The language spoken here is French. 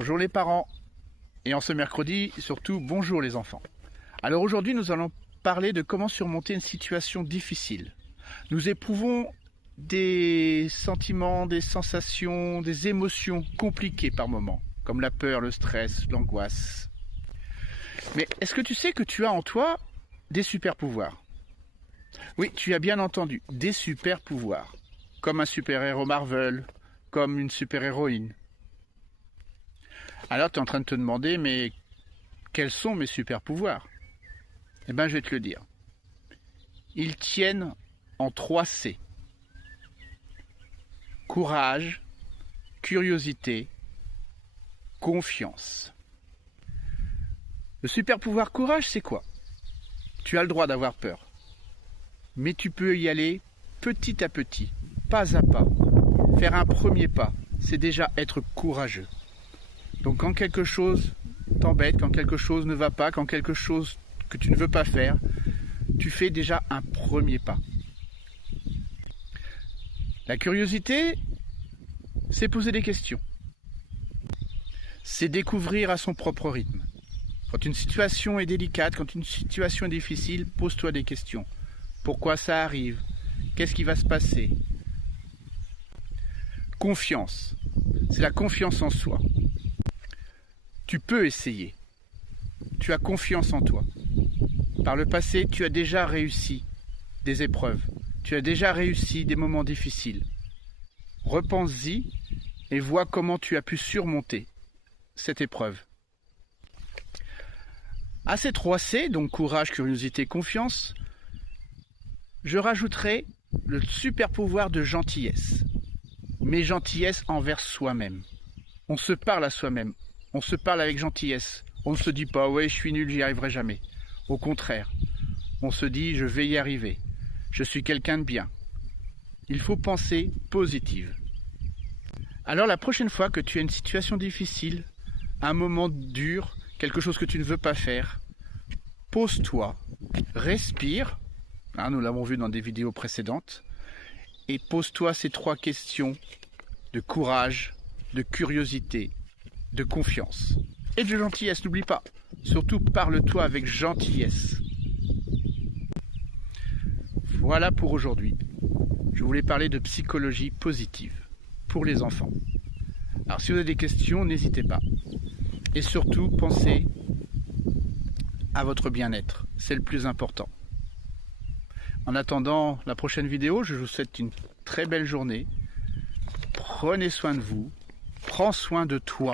Bonjour les parents, et en ce mercredi, surtout bonjour les enfants. Alors aujourd'hui, nous allons parler de comment surmonter une situation difficile. Nous éprouvons des sentiments, des sensations, des émotions compliquées par moments, comme la peur, le stress, l'angoisse. Mais est-ce que tu sais que tu as en toi des super pouvoirs? Oui, tu as bien entendu, des super pouvoirs, comme un super-héros Marvel, comme une super-héroïne. Alors tu es en train de te demander, mais quels sont mes super pouvoirs? Eh bien je vais te le dire. Ils tiennent en 3 C. Courage, curiosité, confiance. Le super pouvoir courage, c'est quoi? Tu as le droit d'avoir peur. Mais tu peux y aller petit à petit, pas à pas. Faire un premier pas, c'est déjà être courageux. Donc quand quelque chose t'embête, quand quelque chose ne va pas, quand quelque chose que tu ne veux pas faire, tu fais déjà un premier pas. La curiosité, c'est poser des questions. C'est découvrir à son propre rythme. Quand une situation est délicate, quand une situation est difficile, pose-toi des questions. Pourquoi ça arrive? Qu'est-ce qui va se passer? Confiance, c'est la confiance en soi. Tu peux essayer. Tu as confiance en toi. Par le passé, tu as déjà réussi des épreuves. Tu as déjà réussi des moments difficiles. Repense-y et vois comment tu as pu surmonter cette épreuve. À ces 3 C, donc courage, curiosité, confiance, je rajouterai le super pouvoir de gentillesse. Mais gentillesse envers soi-même. On se parle à soi-même. On se parle avec gentillesse. On ne se dit pas « ouais, je suis nul, j'y arriverai jamais ». Au contraire, on se dit « je vais y arriver ». Je suis quelqu'un de bien. Il faut penser positive. Alors la prochaine fois que tu as une situation difficile, un moment dur, quelque chose que tu ne veux pas faire, pose-toi, respire, nous l'avons vu dans des vidéos précédentes, et pose-toi ces 3 questions de courage, de curiosité, de confiance. Et de gentillesse, n'oublie pas. Surtout parle-toi avec gentillesse. Voilà pour aujourd'hui. Je voulais parler de psychologie positive pour les enfants. Alors si vous avez des questions, n'hésitez pas. Et surtout, pensez à votre bien-être. C'est le plus important. En attendant la prochaine vidéo, je vous souhaite une très belle journée. Prenez soin de vous. Prends soin de toi.